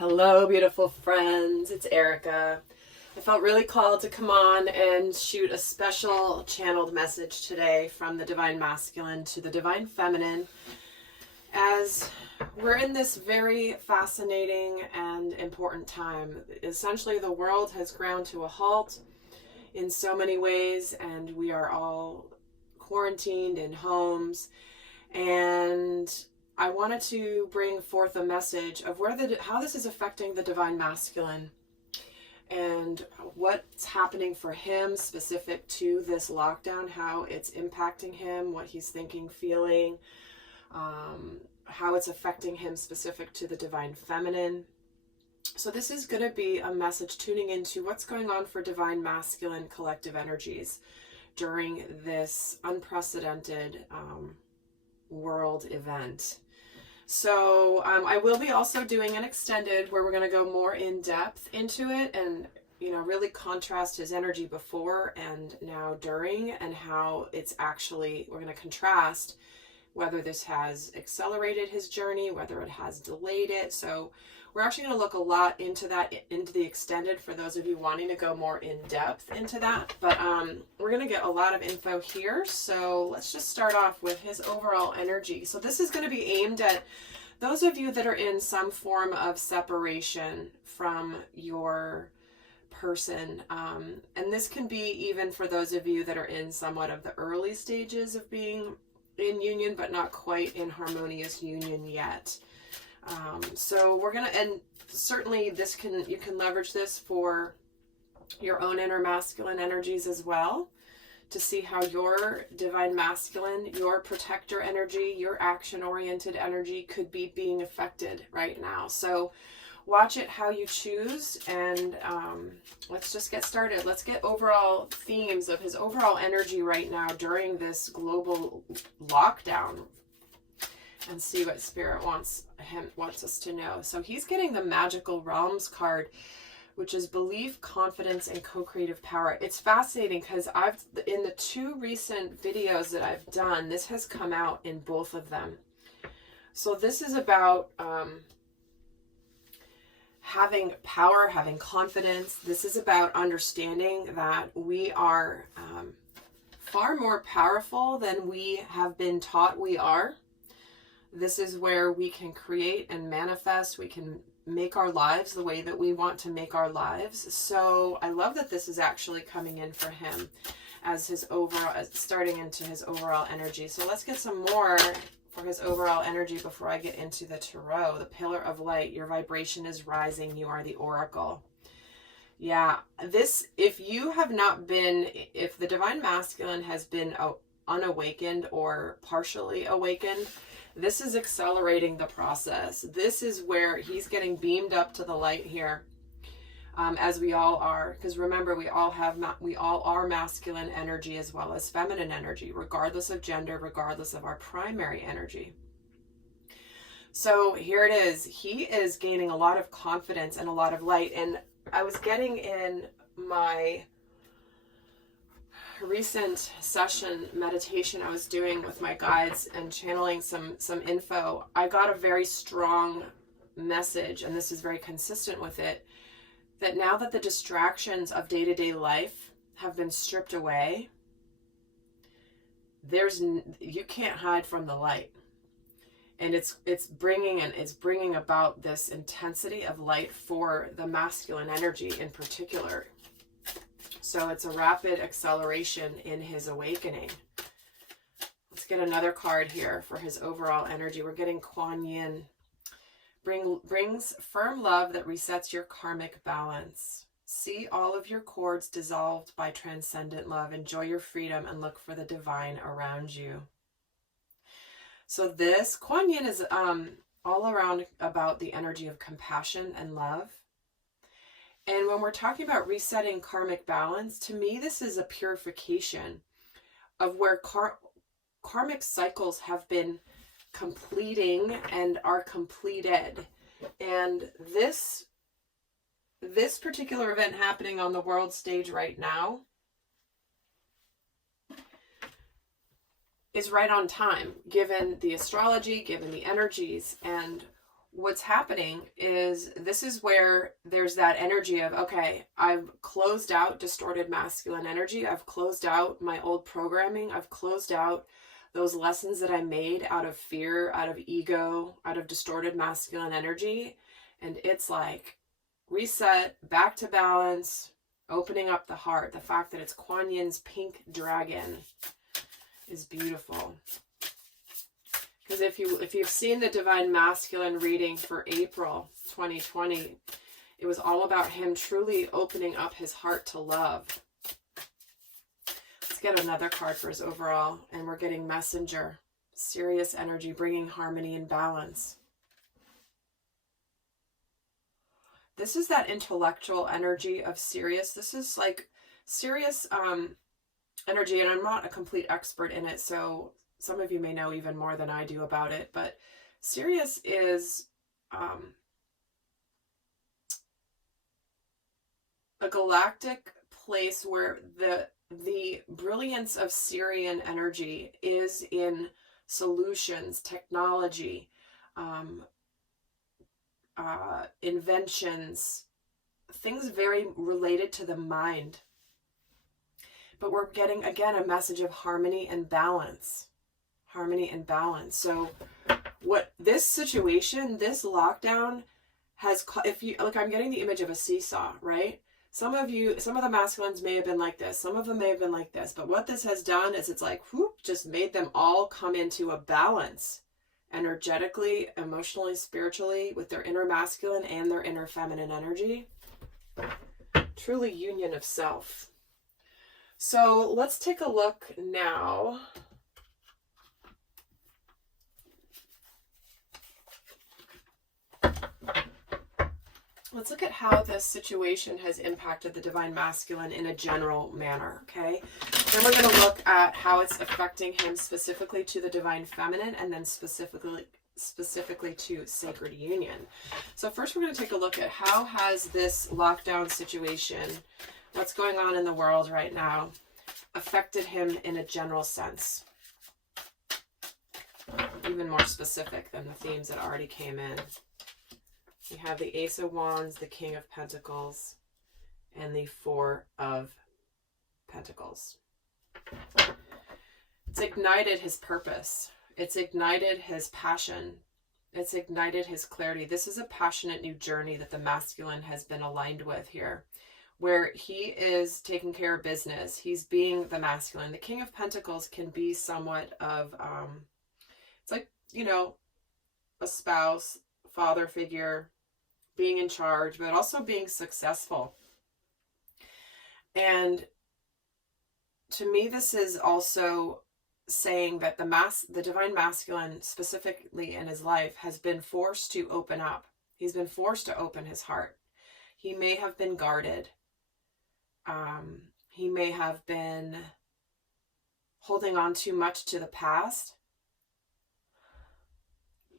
Hello, beautiful friends. It's Erika. I felt really called to come on and shoot a special channeled message today from the Divine Masculine to the Divine Feminine, as we're in this very fascinating and important time. Essentially, the world has ground to a halt in so many ways, and we are all quarantined in homes, and I wanted to bring forth a message of how this is affecting the Divine Masculine and what's happening for him specific to this lockdown, how it's impacting him, what he's thinking, feeling, how it's affecting him specific to the Divine Feminine. So this is going to be a message tuning into what's going on for Divine Masculine collective energies during this unprecedented world event. So I will be also doing an extended where we're going to go more in depth into it and, really contrast his energy before and now during, and how it's actually, we're going to contrast whether this has accelerated his journey, whether it has delayed it. So we're actually going to look a lot into that, into the extended, for those of you wanting to go more in depth into that. But we're going to get a lot of info here. So let's just start off with his overall energy. So this is going to be aimed at those of you that are in some form of separation from your person. And this can be even for those of you that are in somewhat of the early stages of being in union, but not quite in harmonious union yet. So we're going to, and certainly you can leverage this for your own inner masculine energies as well, to see how your Divine Masculine, your protector energy, your action-oriented energy could be being affected right now. So watch it how you choose, and let's just get started. Let's get overall themes of his overall energy right now during this global lockdown, and see what Spirit wants us to know. So he's getting the Magical Realms card, which is belief, confidence, and co-creative power. It's fascinating because in the two recent videos that I've done, this has come out in both of them. So this is about having power, having confidence. This is about understanding that we are far more powerful than we have been taught we are. This is where we can create and manifest. We can make our lives the way that we want to make our lives. So I love that this is actually coming in for him as his overall, starting into his overall energy. So let's get some more for his overall energy before I get into the tarot. The Pillar of Light. Your vibration is rising. You are the Oracle. Yeah, if you have not been, if the Divine Masculine has been unawakened or partially awakened, this is accelerating the process. This is where he's getting beamed up to the light here, as we all are. Because remember, we all are masculine energy as well as feminine energy, regardless of gender, regardless of our primary energy. So here it is. He is gaining a lot of confidence and a lot of light. And I was getting in my recent session meditation I was doing with my guides and channeling some info, I got a very strong message, and this is very consistent with it, that now that the distractions of day-to-day life have been stripped away, you can't hide from the light. And it's bringing about this intensity of light for the masculine energy in particular. So it's a rapid acceleration in his awakening. Let's get another card here for his overall energy. We're getting Kuan Yin. Brings firm love that resets your karmic balance. See all of your cords dissolved by transcendent love. Enjoy your freedom and look for the divine around you. So this Kuan Yin is all around about the energy of compassion and love. And when we're talking about resetting karmic balance, to me, this is a purification of where karmic cycles have been completing and are completed. And this particular event happening on the world stage right now is right on time, given the astrology, given the energies. And what's happening is this is where there's that energy of, okay, I've closed out distorted masculine energy. I've closed out my old programming. I've closed out those lessons that I made out of fear, out of ego, out of distorted masculine energy. And it's like reset, back to balance, opening up the heart. The fact that it's Kuan Yin's pink dragon is beautiful. Because if you've seen the Divine Masculine reading for April 2020, it was all about him truly opening up his heart to love. Let's get another card for his overall, and we're getting Messenger, Sirius energy, bringing harmony and balance. This is that intellectual energy of Sirius. This is like Sirius energy, and I'm not a complete expert in it, so some of you may know even more than I do about it, but Sirius is a galactic place where the brilliance of Sirian energy is in solutions, technology, inventions, things very related to the mind. But we're getting, again, a message of harmony and balance. Harmony and balance. So what this situation, this lockdown has, if you look, I'm getting the image of a seesaw, right? Some of the masculines may have been like this. Some of them may have been like this. But what this has done is it's like, whoop, just made them all come into a balance energetically, emotionally, spiritually, with their inner masculine and their inner feminine energy. Truly union of self. So let's take a look now. Let's look at how this situation has impacted the Divine Masculine in a general manner, okay? Then we're going to look at how it's affecting him specifically to the Divine Feminine, and then specifically to Sacred Union. So first we're going to take a look at how has this lockdown situation, what's going on in the world right now, affected him in a general sense. Even more specific than the themes that already came in. We have the Ace of Wands, the King of Pentacles, and the Four of Pentacles. It's ignited his purpose. It's ignited his passion. It's ignited his clarity. This is a passionate new journey that the masculine has been aligned with here, where he is taking care of business. He's being the masculine. The King of Pentacles can be somewhat of, it's like, you know, a spouse, father figure, being in charge, but also being successful. And to me, this is also saying that the Divine Masculine, specifically in his life, has been forced to open up. He's been forced to open his heart. He may have been guarded. He may have been holding on too much to the past.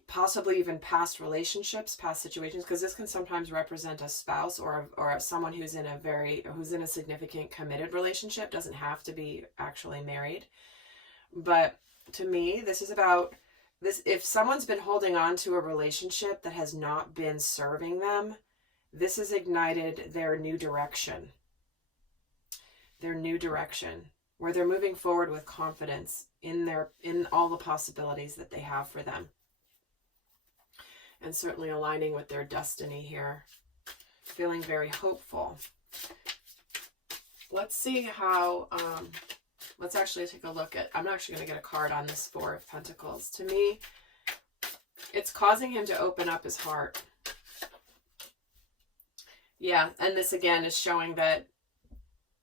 Possibly even past relationships, past situations, because this can sometimes represent a spouse or someone who's in a significant committed relationship. Doesn't have to be actually married. But to me, this is about this. If someone's been holding on to a relationship that has not been serving them, this has ignited their new direction. Their new direction, where they're moving forward with confidence in all the possibilities that they have for them. And certainly aligning with their destiny here. Feeling very hopeful. Let's see how, let's actually take a look at, I'm actually going to get a card on this Four of Pentacles. To me, it's causing him to open up his heart. Yeah, and this again is showing that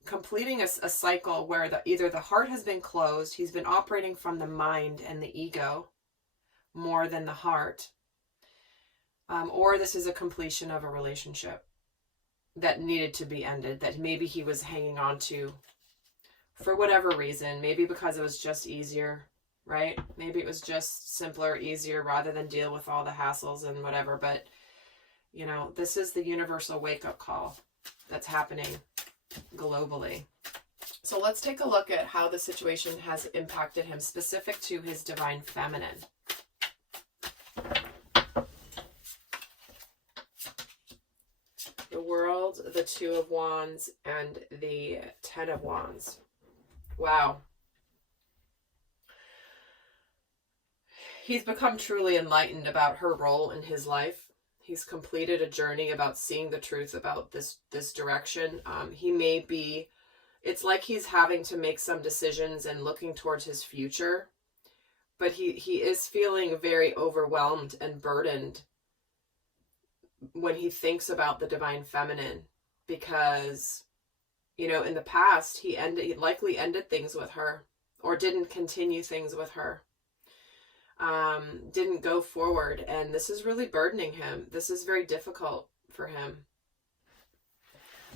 completing a cycle where either the heart has been closed, he's been operating from the mind and the ego more than the heart. Or this is a completion of a relationship that needed to be ended, that maybe he was hanging on to for whatever reason. Maybe because it was just easier, right? Maybe it was just simpler, easier, rather than deal with all the hassles and whatever. But, you know, this is the universal wake-up call that's happening globally. So let's take a look at how the situation has impacted him, specific to his Divine Feminine. World, the Two of Wands, and the Ten of Wands. Wow. He's become truly enlightened about her role in his life. He's completed a journey about seeing the truth about this direction. He may be, it's like he's having to make some decisions and looking towards his future, but he is feeling very overwhelmed and burdened when he thinks about the divine feminine, because, you know, in the past he likely ended things with her, or didn't continue things with her, didn't go forward, and this is really burdening him. This is very difficult for him.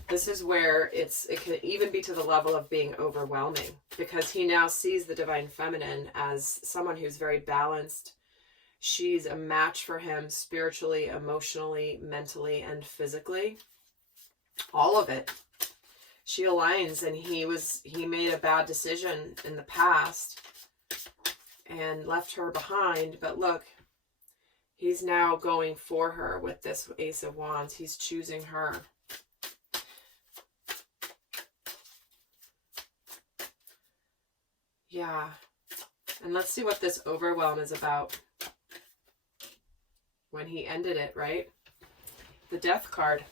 This is where it can even be to the level of being overwhelming, because he now sees the divine feminine as someone who's very balanced. She's a match for him spiritually, emotionally, mentally, and physically. All of it. She aligns, and he made a bad decision in the past and left her behind, but look, he's now going for her with this Ace of Wands. He's choosing her. Yeah. And let's see what this overwhelm is about when he ended it, right? The Death card.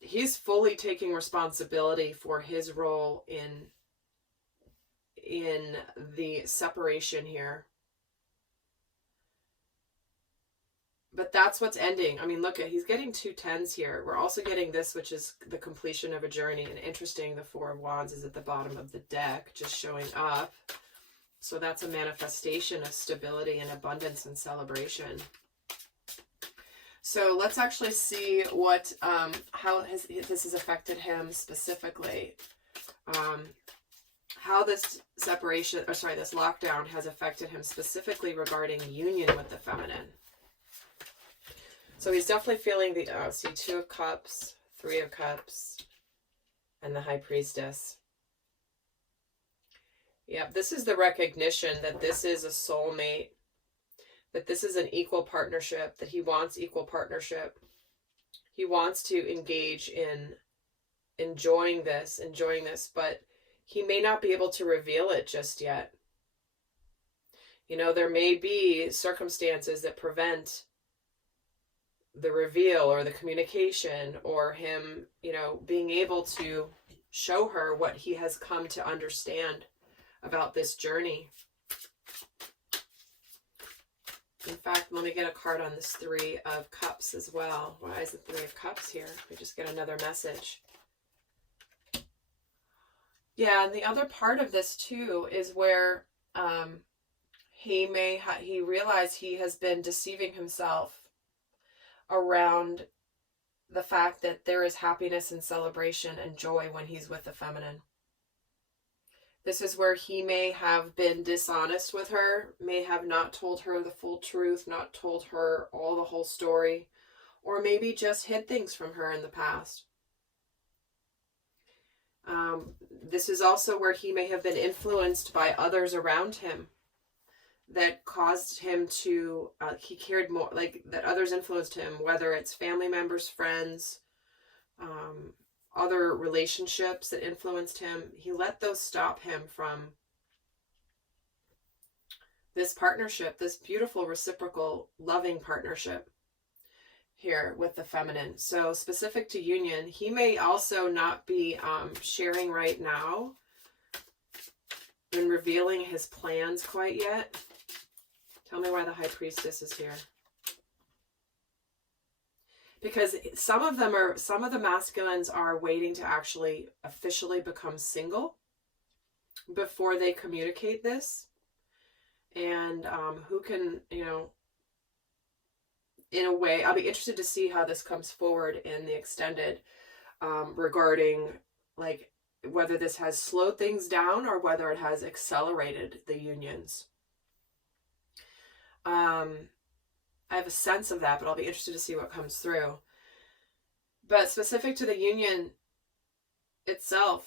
He's fully taking responsibility for his role in the separation here. But that's what's ending. I mean, look, he's getting 2 10s here. We're also getting this, which is the completion of a journey. And interesting, the Four of Wands is at the bottom of the deck, just showing up. So that's a manifestation of stability and abundance and celebration. So let's actually see what how this has affected him specifically. How this separation, or sorry, this lockdown has affected him specifically regarding union with the feminine. So he's definitely feeling the, see, 2 of Cups, 3 of Cups, and the High Priestess. Yep, this is the recognition that this is a soulmate, that this is an equal partnership, that he wants equal partnership. He wants to engage in enjoying this, but he may not be able to reveal it just yet. You know, there may be circumstances that prevent the reveal or the communication, or him, you know, being able to show her what he has come to understand about this journey. In fact, let me get a card on this 3 of Cups as well. Why is the 3 of Cups here? We just get another message. Yeah, and the other part of this too is where he realized he has been deceiving himself around the fact that there is happiness and celebration and joy when he's with the feminine. This is where he may have been dishonest with her, may have not told her the full truth, not told her all the whole story, or maybe just hid things from her in the past. This is also where he may have been influenced by others around him that caused him to, he cared more, like that others influenced him, whether it's family members, friends, other relationships that influenced him. He let those stop him from this partnership, this beautiful, reciprocal, loving partnership here with the feminine. So specific to union, he may also not be sharing right now and revealing his plans quite yet. Tell me why the High Priestess is here. Because some of the masculines are waiting to actually officially become single before they communicate this. And who can, you know, in a way, I'll be interested to see how this comes forward in the extended regarding like whether this has slowed things down or whether it has accelerated the unions. I have a sense of that, but I'll be interested to see what comes through. But specific to the union itself,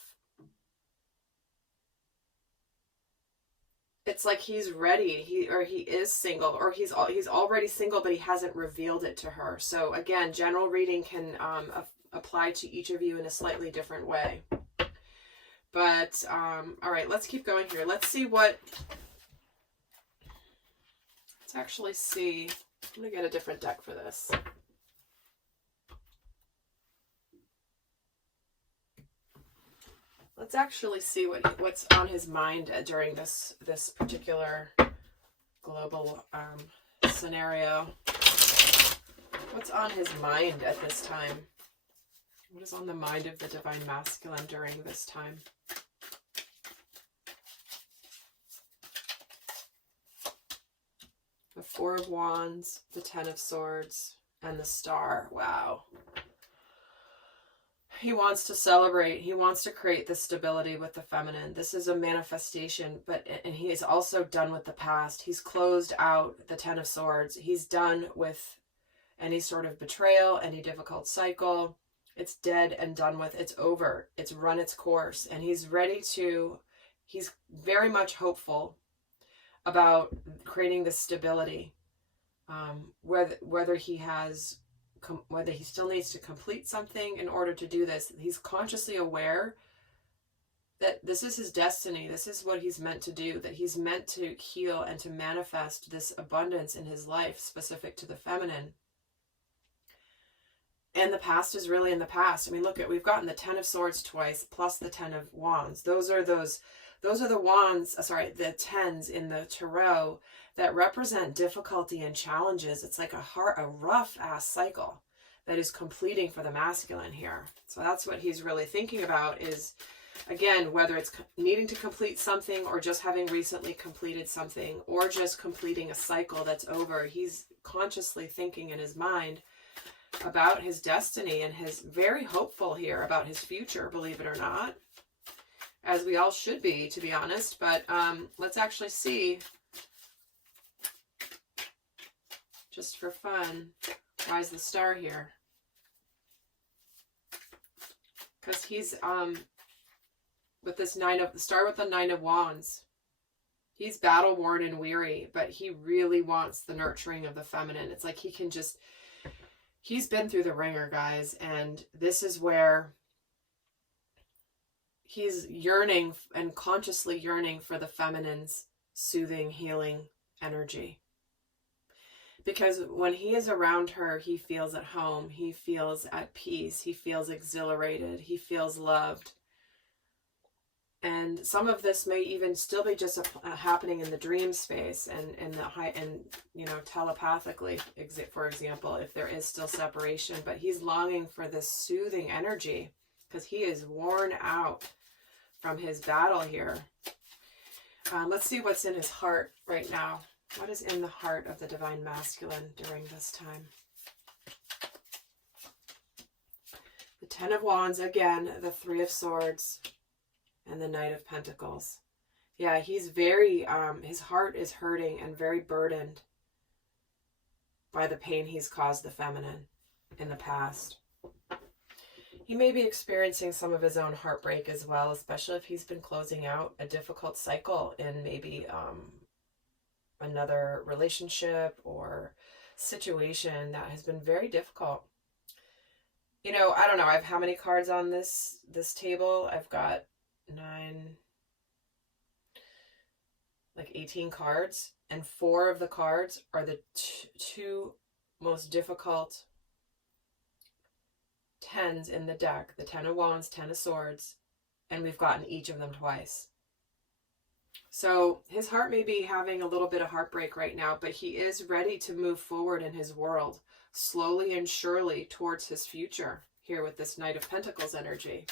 it's like he's ready. He is single, or he's already single, but he hasn't revealed it to her. So again, general reading can apply to each of you in a slightly different way. But all right, let's keep going here. Let's see what. Let's actually see. I'm gonna get a different deck for this. Let's actually see what's on his mind during this particular global scenario. What's on his mind at this time? What is on the mind of the Divine Masculine during this time? The Four of Wands, the Ten of Swords, and the Star. Wow. He wants to celebrate. He wants to create this stability with the feminine. This is a manifestation, and he is also done with the past. He's closed out the Ten of Swords. He's done with any sort of betrayal, any difficult cycle. It's dead and done with. It's over. It's run its course. And he's ready to, he's very much hopeful about creating this stability. Whether he still needs to complete something in order to do this, he's consciously aware that this is his destiny. This is what he's meant to do, that he's meant to heal and to manifest this abundance in his life specific to the feminine. And the past is really in the past. I mean, look, we've gotten the Ten of Swords twice, plus the Ten of Wands. Those are the wands, the tens in the tarot that represent difficulty and challenges. It's like a rough ass cycle that is completing for the masculine here. So that's what he's really thinking about is, again, whether it's needing to complete something or just having recently completed something or just completing a cycle that's over. He's consciously thinking in his mind about his destiny and is very hopeful here about his future, believe it or not, as we all should be, to be honest. But let's actually see, just for fun, why is the Star here? Because he's with this Star with the Nine of Wands. He's battle worn and weary, but he really wants the nurturing of the feminine. It's like he's been through the ringer, guys, and this is where he's yearning and consciously yearning for the feminine's soothing, healing energy. Because when he is around her, he feels at home, he feels at peace, he feels exhilarated, he feels loved. And some of this may even still be just happening in the dream space and telepathically, for example, if there is still separation. But he's longing for this soothing energy because he is worn out from his battle here. Let's see what's in his heart right now. What is in the heart of the Divine Masculine during this time? The Ten of Wands, again, the Three of Swords, and the Knight of Pentacles. Yeah, he's very, his heart is hurting and very burdened by the pain he's caused the feminine in the past. He may be experiencing some of his own heartbreak as well, especially if he's been closing out a difficult cycle in maybe another relationship or situation that has been very difficult. You know, I don't know, I have how many cards on this table? I've got 18 cards, and 4 of the cards are the two most difficult tens in the deck. The Ten of Wands, Ten of Swords, and we've gotten each of them twice. So his heart may be having a little bit of heartbreak right now, but he is ready to move forward in his world slowly and surely towards his future here with this Knight of Pentacles energy.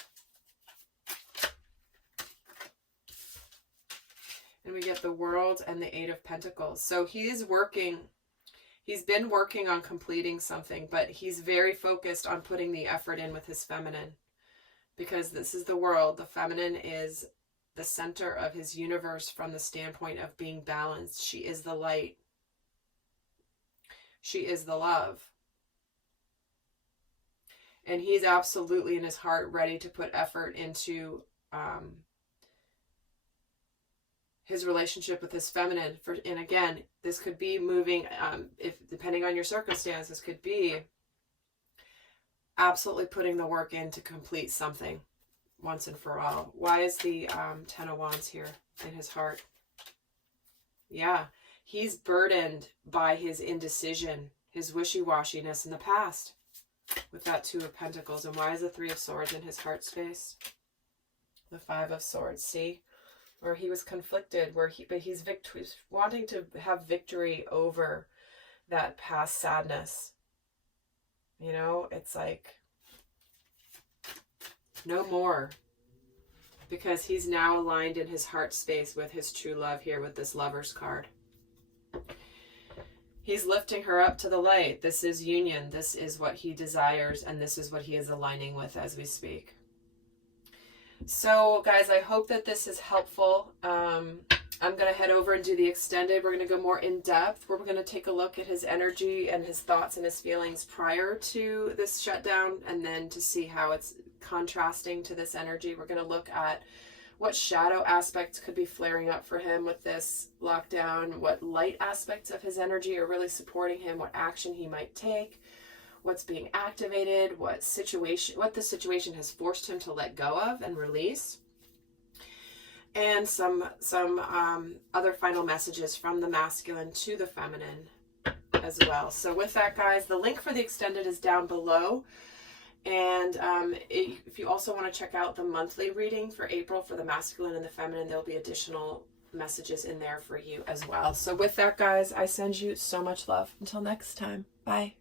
And we get the World and the Eight of Pentacles. So he is working, he's been working on completing something, but he's very focused on putting the effort in with his feminine. Because this is the World. The feminine is the center of his universe from the standpoint of being balanced. She is the light. She is the love. And he's absolutely in his heart ready to put effort into his relationship with his feminine. And again, this could be moving, if depending on your circumstances, could be absolutely putting the work in to complete something once and for all. Why is the 10 of Wands here in his heart? Yeah, he's burdened by his indecision, his wishy-washiness in the past with that 2 of Pentacles. And why is the 3 of Swords in his heart space? The 5 of Swords, see? Where he was conflicted, but he's wanting to have victory over that past sadness. You know, it's like, no more. Because he's now aligned in his heart space with his true love here with this Lover's card. He's lifting her up to the light. This is union. This is what he desires, and this is what he is aligning with as we speak. So, guys, I hope that this is helpful. I'm going to head over and do the extended. We're going to go more in depth. We're going to take a look at his energy and his thoughts and his feelings prior to this shutdown, and then to see how it's contrasting to this energy. We're going to look at what shadow aspects could be flaring up for him with this lockdown, what light aspects of his energy are really supporting him, what action he might take, what's being activated, what the situation has forced him to let go of and release, and some other final messages from the masculine to the feminine as well. So with that, guys, the link for the extended is down below. And if you also want to check out the monthly reading for April for the masculine and the feminine, there'll be additional messages in there for you as well. So with that, guys, I send you so much love. Until next time, bye.